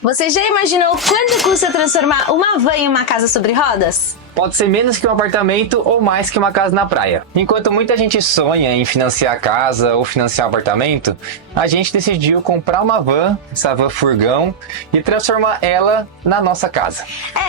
Você já imaginou quanto custa transformar uma van em uma casa sobre rodas? Pode ser menos que um apartamento ou mais que uma casa na praia. Enquanto muita gente sonha em financiar a casa ou financiar um apartamento, a gente decidiu comprar uma van, essa van furgão, e transformar ela na nossa casa.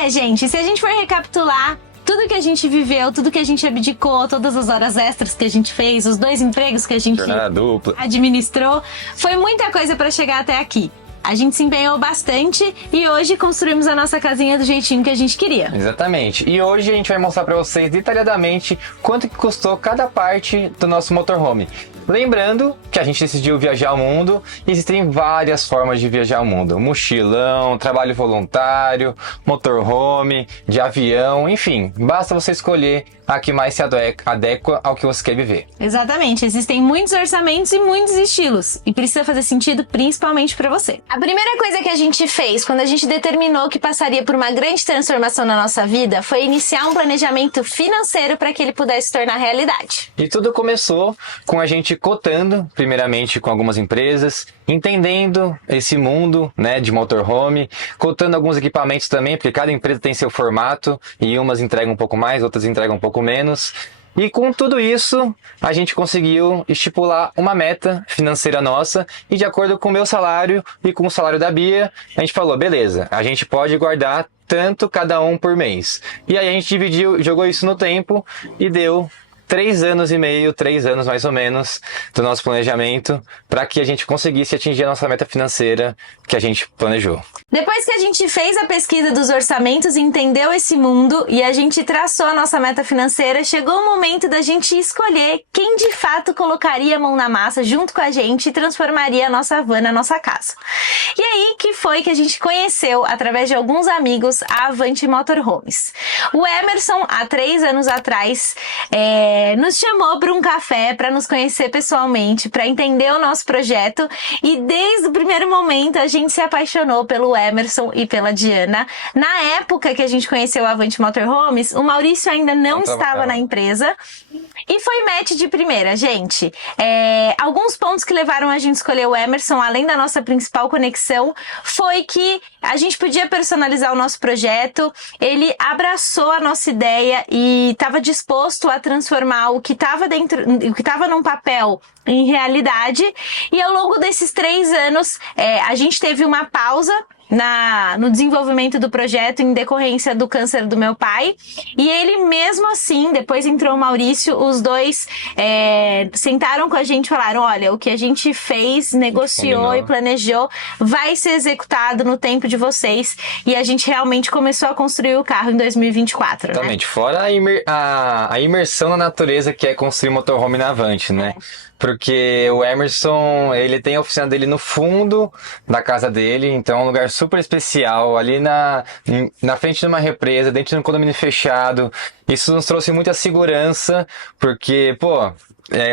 Gente, se a gente for recapitular tudo que a gente viveu, tudo que a gente abdicou, todas as horas extras que a gente fez, os 2 empregos que a gente Jornada dupla administrou, foi muita coisa para chegar até aqui. A gente se empenhou bastante e hoje construímos a nossa casinha do jeitinho que a gente queria. Exatamente. E hoje a gente vai mostrar para vocês detalhadamente quanto que custou cada parte do nosso motorhome. Lembrando que a gente decidiu viajar ao mundo e existem várias formas de viajar ao mundo. Mochilão, trabalho voluntário, motorhome, de avião, enfim. Basta você escolher a que mais se adequa ao que você quer viver. Exatamente. Existem muitos orçamentos e muitos estilos. E precisa fazer sentido principalmente para você. A primeira coisa que a gente fez quando a gente determinou que passaria por uma grande transformação na nossa vida foi iniciar um planejamento financeiro para que ele pudesse se tornar realidade. E tudo começou com a gente cotando, primeiramente com algumas empresas, entendendo esse mundo, né, de motorhome, cotando alguns equipamentos também, porque cada empresa tem seu formato e umas entregam um pouco mais, outras entregam um pouco menos. E com tudo isso, a gente conseguiu estipular uma meta financeira nossa e de acordo com o meu salário e com o salário da Bia, a gente falou, beleza, a gente pode guardar tanto cada um por mês. E aí a gente dividiu, jogou isso no tempo e deu 3 anos e meio, 3 anos mais ou menos do nosso planejamento para que a gente conseguisse atingir a nossa meta financeira que a gente planejou. Depois que a gente fez a pesquisa dos orçamentos, entendeu esse mundo e a gente traçou a nossa meta financeira, chegou o momento da gente escolher quem de fato colocaria a mão na massa junto com a gente e transformaria a nossa van na nossa casa. E aí que foi que a gente conheceu, através de alguns amigos, a Avante Motorhomes. O Emerson, há 3 anos atrás, nos chamou para um café para nos conhecer pessoalmente, para entender o nosso projeto e desde o primeiro momento a gente se apaixonou pelo Emerson e pela Diana. Na época que a gente conheceu a Avante Motorhomes, o Maurício ainda não estava na empresa e foi match de primeira, gente. Alguns pontos que levaram a gente a escolher o Emerson, além da nossa principal conexão, foi que a gente podia personalizar o nosso projeto, ele abraçou a nossa ideia e estava disposto a transformar o que estava dentro, o que estava num papel em realidade. E ao longo desses 3 anos, a gente teve uma pausa no desenvolvimento do projeto em decorrência do câncer do meu pai. E ele mesmo assim, depois entrou o Maurício, os dois sentaram com a gente e falaram, olha, o que a gente fez, negociou e planejou, vai ser executado no tempo de vocês. E a gente realmente começou a construir o carro em 2024. Exatamente, né? Fora a imersão na natureza que é construir motorhome na Avante, né? Porque o Emerson, ele tem a oficina dele no fundo da casa dele, então é um lugar super especial, ali na frente de uma represa, dentro de um condomínio fechado. Isso nos trouxe muita segurança, porque,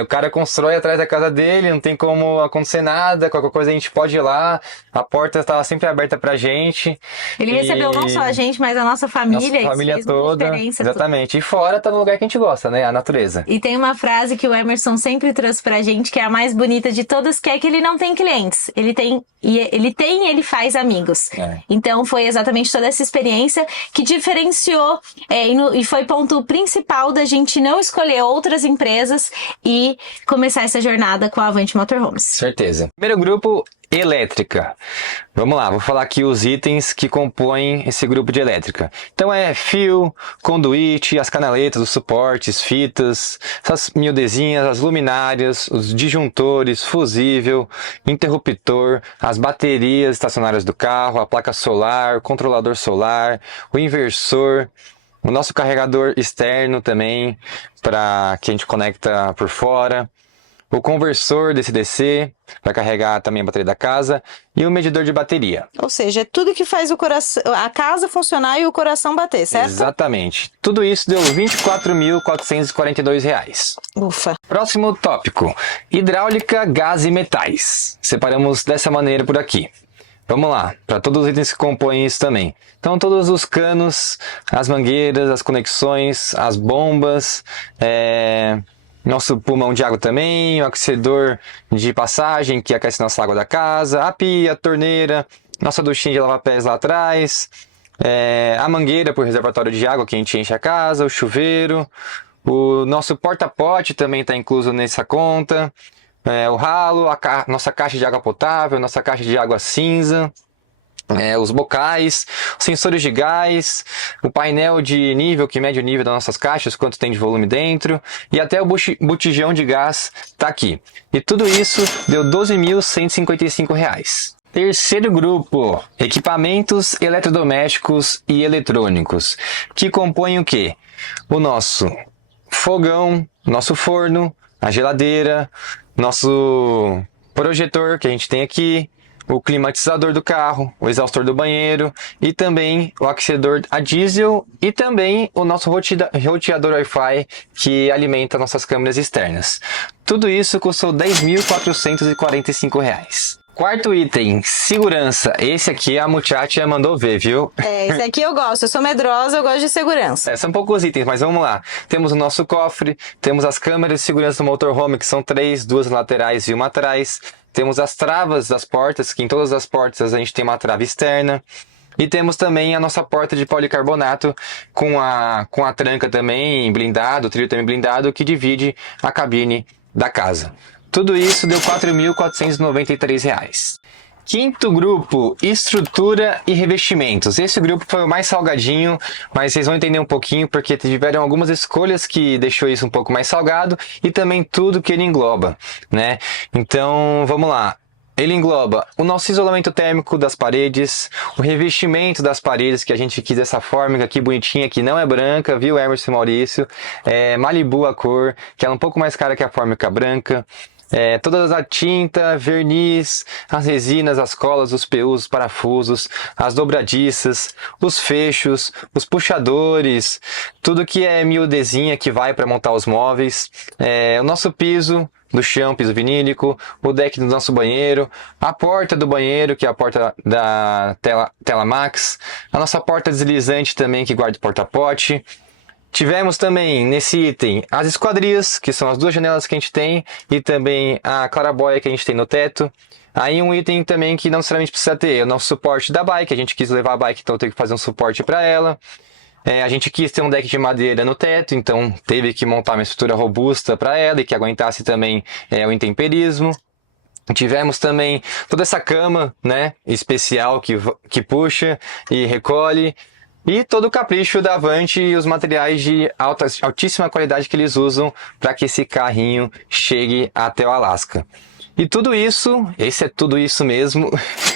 o cara constrói atrás da casa dele, não tem como acontecer nada, qualquer coisa a gente pode ir lá, a porta estava sempre aberta pra gente. Ele recebeu não só a gente, mas a nossa família. Nossa família toda, exatamente. E fora tá no lugar que a gente gosta, né? A natureza. E tem uma frase que o Emerson sempre trouxe pra gente, que é a mais bonita de todas, que é que ele não tem clientes. Ele ele faz amigos. Então foi exatamente toda essa experiência que diferenciou e foi ponto principal da gente não escolher outras empresas e começar essa jornada com a Avante Motorhomes. Certeza. Primeiro grupo, elétrica. Vamos lá, vou falar aqui os itens que compõem esse grupo de elétrica. Então fio, conduíte, as canaletas, os suportes, fitas, essas miudezinhas, as luminárias, os disjuntores, fusível, interruptor, as baterias estacionárias do carro, a placa solar, o controlador solar, o inversor, o nosso carregador externo também, para que a gente conecta por fora. O conversor DC-DC, para carregar também a bateria da casa, e o medidor de bateria. Ou seja, é tudo que faz a casa funcionar e o coração bater, certo? Exatamente. Tudo isso deu R$ 24.442. Ufa. Próximo tópico, hidráulica, gás e metais. Separamos dessa maneira por aqui. Vamos lá, para todos os itens que compõem isso também. Então, todos os canos, as mangueiras, as conexões, as bombas, nosso pulmão de água também, o aquecedor de passagem que aquece nossa água da casa, a pia, a torneira, nossa duchinha de lava-pés lá atrás, a mangueira para o reservatório de água que a gente enche a casa, o chuveiro, o nosso porta-pote também está incluso nessa conta, o ralo, nossa caixa de água potável, nossa caixa de água cinza, os bocais, os sensores de gás, o painel de nível que mede o nível das nossas caixas, quanto tem de volume dentro, e até o botijão de gás está aqui. E tudo isso deu R$ 12.155. Terceiro grupo, equipamentos eletrodomésticos e eletrônicos, que compõem o quê? O nosso fogão, nosso forno, a geladeira, nosso projetor que a gente tem aqui, o climatizador do carro, o exaustor do banheiro e também o aquecedor a diesel e também o nosso roteador Wi-Fi que alimenta nossas câmeras externas. Tudo isso custou R$ 10.445. Quarto item, segurança. Esse aqui a muchacha mandou ver, viu? Esse aqui eu gosto. Eu sou medrosa, eu gosto de segurança. São poucos itens, mas vamos lá. Temos o nosso cofre, temos as câmeras de segurança do motorhome, que são 3, 2 laterais e uma atrás. Temos as travas das portas, que em todas as portas a gente tem uma trava externa. E temos também a nossa porta de policarbonato com a tranca também blindado, o trilho também blindado, que divide a cabine da casa. Tudo isso deu R$ 4.493. Quinto grupo, estrutura e revestimentos. Esse grupo foi o mais salgadinho, mas vocês vão entender um pouquinho porque tiveram algumas escolhas que deixou isso um pouco mais salgado e também tudo que ele engloba, né? Então, vamos lá. Ele engloba o nosso isolamento térmico das paredes, o revestimento das paredes, que a gente quis dessa fórmica aqui bonitinha, que não é branca, viu, Emerson e Maurício? Malibu a cor, que ela é um pouco mais cara que a fórmica branca. Toda a tinta, verniz, as resinas, as colas, os PUs, os parafusos, as dobradiças, os fechos, os puxadores, tudo que é miudezinha que vai para montar os móveis, o nosso piso do chão, piso vinílico, o deck do nosso banheiro, a porta do banheiro, que é a porta da tela Max, a nossa porta deslizante também que guarda o porta-pote. Tivemos também nesse item as esquadrias, que são as duas janelas que a gente tem, e também a clarabóia que a gente tem no teto. Aí um item também que não necessariamente precisa ter, é o nosso suporte da bike, a gente quis levar a bike, então teve que fazer um suporte para ela. A gente quis ter um deck de madeira no teto, então teve que montar uma estrutura robusta para ela e que aguentasse também o intemperismo. Tivemos também toda essa cama, né, especial que puxa e recolhe. E todo o capricho da Avante e os materiais de altíssima qualidade que eles usam para que esse carrinho chegue até o Alasca. E tudo isso, esse é tudo isso mesmo,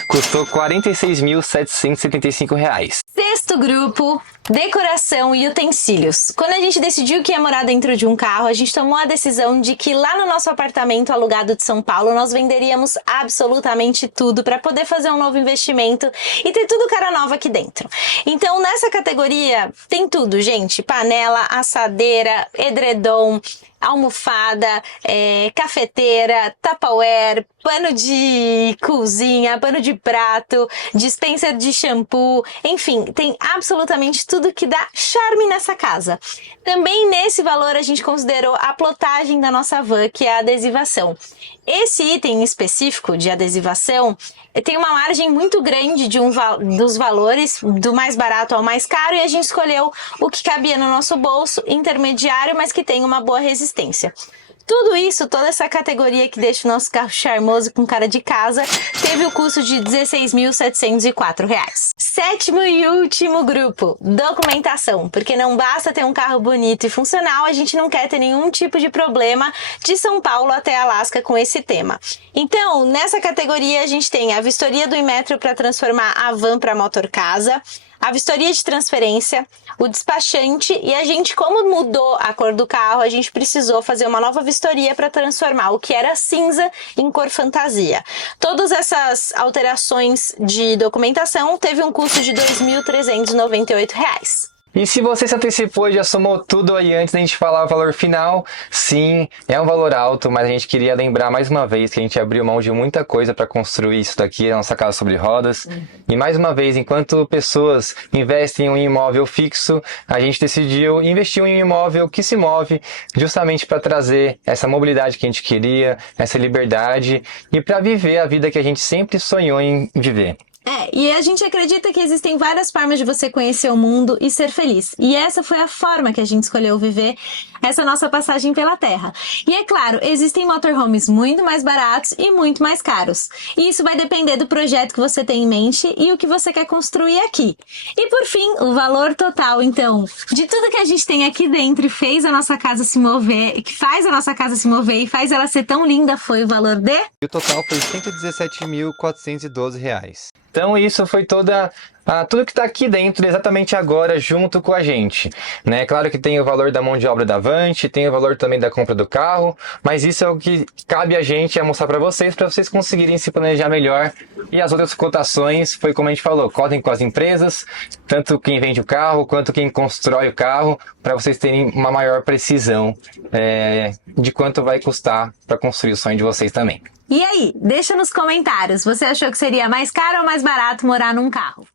custou R$ 46.775. Sexto grupo, decoração e utensílios. Quando a gente decidiu que ia morar dentro de um carro, a gente tomou a decisão de que lá no nosso apartamento alugado de São Paulo, nós venderíamos absolutamente tudo para poder fazer um novo investimento e ter tudo cara nova aqui dentro. Então, nessa categoria, tem tudo, gente. Panela, assadeira, edredom, almofada, cafeteira, tupperware, pano de cozinha, pano de prato, dispenser de shampoo, enfim, tem absolutamente tudo que dá charme nessa casa. Também nesse valor a gente considerou a plotagem da nossa van, que é a adesivação. Esse item específico de adesivação tem uma margem muito grande dos valores, do mais barato ao mais caro, e a gente escolheu o que cabia no nosso bolso, intermediário, mas que tem uma boa resistência. Tudo isso, toda essa categoria que deixa o nosso carro charmoso com cara de casa, teve o custo de R$ 16.704. Sétimo e último grupo, documentação. Porque não basta ter um carro bonito e funcional, a gente não quer ter nenhum tipo de problema de São Paulo até Alasca com esse tema. Então, nessa categoria a gente tem a vistoria do Inmetro para transformar a van para motor casa, a vistoria de transferência, o despachante, e a gente, como mudou a cor do carro, a gente precisou fazer uma nova vistoria para transformar o que era cinza em cor fantasia. Todas essas alterações de documentação teve um custo de R$ 2.398. E se você se antecipou e já somou tudo aí antes da gente falar o valor final, sim, é um valor alto, mas a gente queria lembrar mais uma vez que a gente abriu mão de muita coisa para construir isso daqui, a nossa casa sobre rodas. E mais uma vez, enquanto pessoas investem em um imóvel fixo, a gente decidiu investir em um imóvel que se move justamente para trazer essa mobilidade que a gente queria, essa liberdade e para viver a vida que a gente sempre sonhou em viver. E a gente acredita que existem várias formas de você conhecer o mundo e ser feliz. E essa foi a forma que a gente escolheu viver essa nossa passagem pela Terra. E é claro, existem motorhomes muito mais baratos e muito mais caros. E isso vai depender do projeto que você tem em mente e o que você quer construir aqui. E por fim, o valor total, então, de tudo que a gente tem aqui dentro e fez a nossa casa se mover, que faz a nossa casa se mover e faz ela ser tão linda, foi o valor de... E o total foi R$ 117.412. Então isso foi tudo que está aqui dentro exatamente agora junto com a gente, né? Claro que tem o valor da mão de obra da Avante, tem o valor também da compra do carro, mas isso é o que cabe a gente a mostrar para vocês conseguirem se planejar melhor. E as outras cotações foi como a gente falou, cotem com as empresas, tanto quem vende o carro quanto quem constrói o carro, para vocês terem uma maior precisão de quanto vai custar para construir o sonho de vocês também. E aí, deixa nos comentários, você achou que seria mais caro ou mais barato morar num carro?